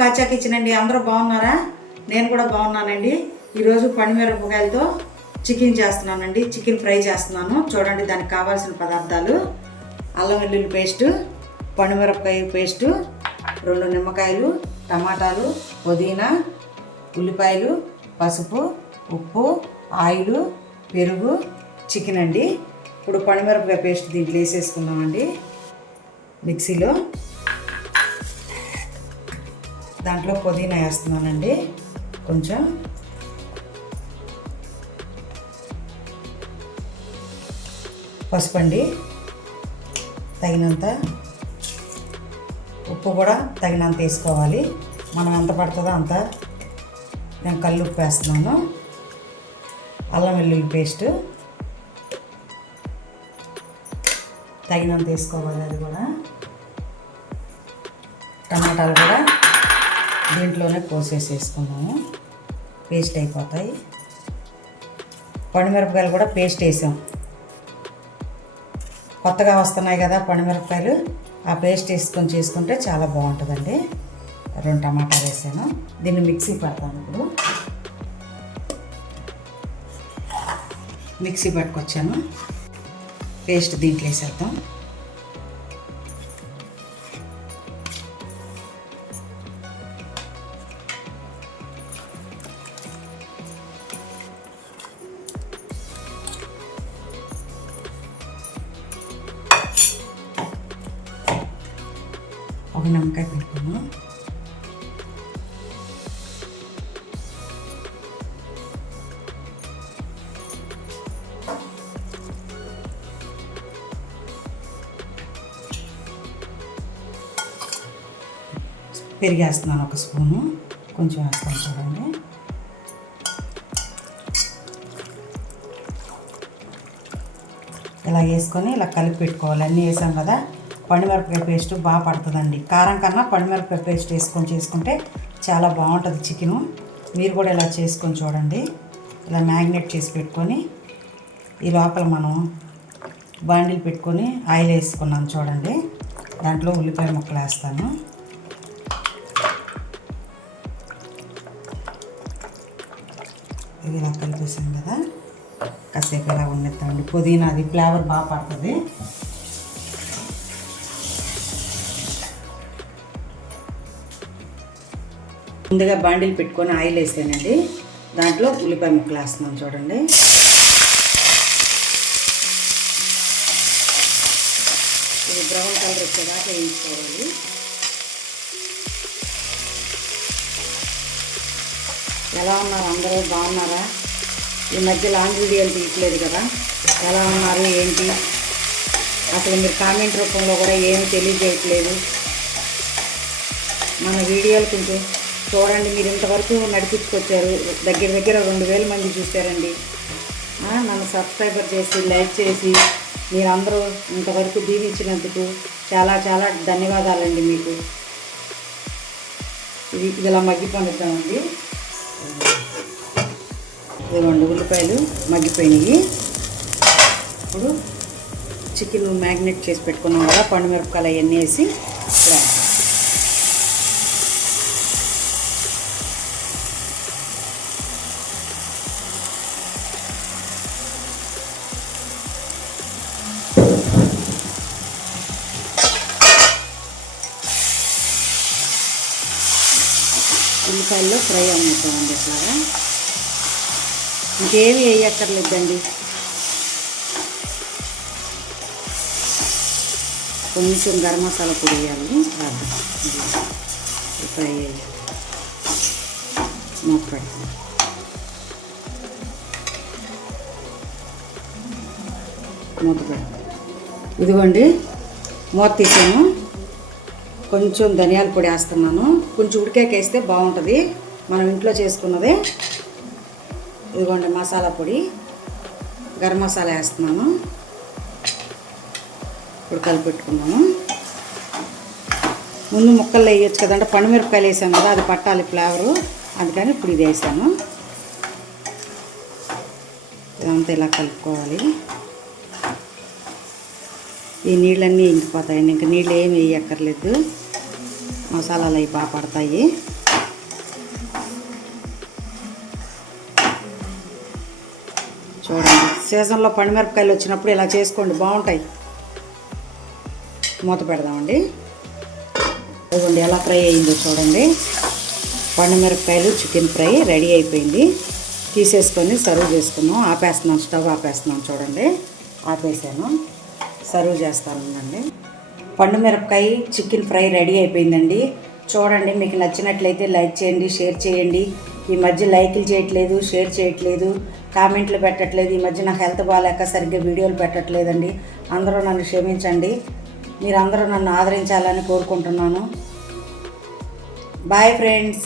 కాచా kitchen అండి. అందరూ బాగున్నారా? నేను కూడా బాగున్నానండి. ఈరోజు పండుమిరపకాయలతో చికెన్ చేస్తున్నానండి. చికెన్ ఫ్రై చేస్తున్నాను. చూడండి, దానికి కావాల్సిన పదార్థాలు: అల్లం వెల్లుల్లి పేస్టు, పండుమిరపకాయ పేస్టు, 2 నిమ్మకాయలు, టమాటాలు, పుదీనా, ఉల్లిపాయలు, పసుపు, ఉప్పు, ఆయిల్, పెరుగు, చికెన్ అండి. ఇప్పుడు పండుమిరపకాయ పేస్ట్ దీంట్లో వేసేసుకుందామండి. మిక్సీలో దాంట్లో పుదీనా వేస్తున్నానండి, కొంచెం పసుపు అండి, తగినంత ఉప్పు కూడా తగినంత వేసుకోవాలి. మనం ఎంత పడుతుందో అంత. నేను కల్లు ఉప్పు వేస్తున్నాను. అల్లం వెల్లుల్లి పేస్ట్ తగినంత వేసుకోవాలి, అది కూడా. టమాటాలు కూడా దీంట్లోనే కోసేసేసుకున్నాము, పేస్ట్ అయిపోతాయి. పండుమిరపకాయలు కూడా పేస్ట్ వేసాం. కొత్తగా వస్తున్నాయి కదా పండుమిరపకాయలు, ఆ పేస్ట్ వేసుకొని చేసుకుంటే చాలా బాగుంటుందండి. 2 టమాటాలు వేసాను. దీన్ని మిక్సీ పెడతాను. ఇప్పుడు మిక్సీ పట్టుకొచ్చాను. పేస్ట్ దీంట్లో వేసేద్దాం. ఒక నిమ్మకాయ పెట్టుకున్నాం. పెరిగేస్తున్నాను, 1 స్పూను. కొంచెం వేస్తాను, చూడండి. ఇలా వేసుకొని ఇలా కలిపి పెట్టుకోవాలి. అన్నీ వేసాం కదా. పండుమిరపకాయ పేస్ట్ బాగా పడుతుందండి. కారం కన్నా పండుమిరపకాయ పేస్ట్ వేసుకొని చేసుకుంటే చాలా బాగుంటుంది చికెను. మీరు కూడా ఇలా చేసుకొని చూడండి. ఇలా మ్యాగ్నేట్ చేసి పెట్టుకొని ఈ లోపల మనం బాండిల్ పెట్టుకొని ఆయిల్ వేసుకున్నాను, చూడండి. దాంట్లో ఉల్లిపాయ ముక్కలు వేస్తాను. ఇది ఇలా కలిపేసాం కదా, కాసేపు ఇలా ఉండేద్దామండి. పుదీనా అది ఫ్లేవర్ బాగా పడుతుంది. ముందుగా బాండిల్ పెట్టుకొని ఆయిల్ వేసానండి. దాంట్లో ఉల్లిపాయ ముక్కలు వేస్తున్నాం, చూడండి. ఇది బ్రౌన్ కలర్ వచ్చేదాకా వేయించుకోవాలి. ఎలా ఉన్నారు అందరూ? బాగున్నారా? ఈ మధ్య లాంగ్ వీడియోలు తీయట్లేదు కదా. ఎలా ఉన్నారు ఏంటి అసలు మీరు కామెంట్ రూపంలో కూడా ఏమి తెలియజేయట్లేదు. మన వీడియోలు కొంచెం చూడండి. మీరు ఇంతవరకు నడిపించుకొచ్చారు. దగ్గర 2000 మంది చూశారండి. నన్ను సబ్స్క్రైబర్ చేసి లైక్ చేసి మీరందరూ ఇంతవరకు దీవించినందుకు చాలా చాలా ధన్యవాదాలండి మీకు. ఇది ఇలా మగ్గి పండుతామండి. ఇదిగోండి, ఉల్లిపాయలు మగ్గిపోయినాయి. ఇప్పుడు చికెన్ మ్యాగ్నేట్ చేసి పెట్టుకున్నాం కదా, పండుమిరపకాయలు అవన్నీ వేసి ఉల్లిపాయల్లో ఫ్రై అమ్ముతామండి. ఇట్లాగా ఇంకేమి వేయక్కర్లేదండి. కొంచెం గరం మసాలా పొడి వేయాలి. ఫ్రై వేయాలి. మూత పెడతాం. మూత పెడతాం. ఇదిగోండి, మూత తీసాను. కొంచెం ధనియాల పొడి వేస్తున్నాను. కొంచెం ఉడికాక వేస్తే బాగుంటుంది. మనం ఇంట్లో చేసుకున్నదే. ఇదిగోండి మసాలా పొడి, గరం మసాలా వేస్తున్నాను. ఇప్పుడు కలిపెట్టుకున్నాను. ముందు ముక్కల్లో వేయచ్చు కదంటే పండుమిరపకాయలు వేసాను కదా, అది పట్టాలి ఫ్లేవరు. అందుకని ఇప్పుడు ఇది వేసాను. ఇదంతా ఇలా కలుపుకోవాలి. ఈ నీళ్ళన్నీ ఇంకిపోతాయండి. ఇంకా నీళ్ళు ఏమి వేయక్కర్లేదు. మసాలాలు అవి బాగా పడతాయి. చూడండి, సీజన్లో పండుమిరపకాయలు వచ్చినప్పుడు ఇలా చేసుకోండి, బాగుంటాయి. మూత పెడదామండి. ఇదిగోండి ఎలా ఫ్రై అయిందో చూడండి. పండుమిరపకాయలు చికెన్ ఫ్రై రెడీ అయిపోయింది. తీసేసుకొని సర్వ్ చేసుకున్నాం. ఆపేస్తున్నాం, స్టవ్ ఆపేస్తున్నాం. చూడండి, ఆపేసాను. సర్వ్ చేస్తానండి. పండుమిరపకాయ చికెన్ ఫ్రై రెడీ అయిపోయిందండి. చూడండి, మీకు నచ్చినట్లయితే లైక్ చేయండి, షేర్ చేయండి. ఈ మధ్య లైక్లు చేయట్లేదు, షేర్ చేయట్లేదు, కామెంట్లు పెట్టట్లేదు. ఈ మధ్య నాకు హెల్త్ బాగాలేక సరిగ్గా వీడియోలు పెట్టట్లేదండి. అందరూ నన్ను క్షమించండి. మీరందరూ నన్ను ఆదరించాలని కోరుకుంటున్నాను. Bye friends.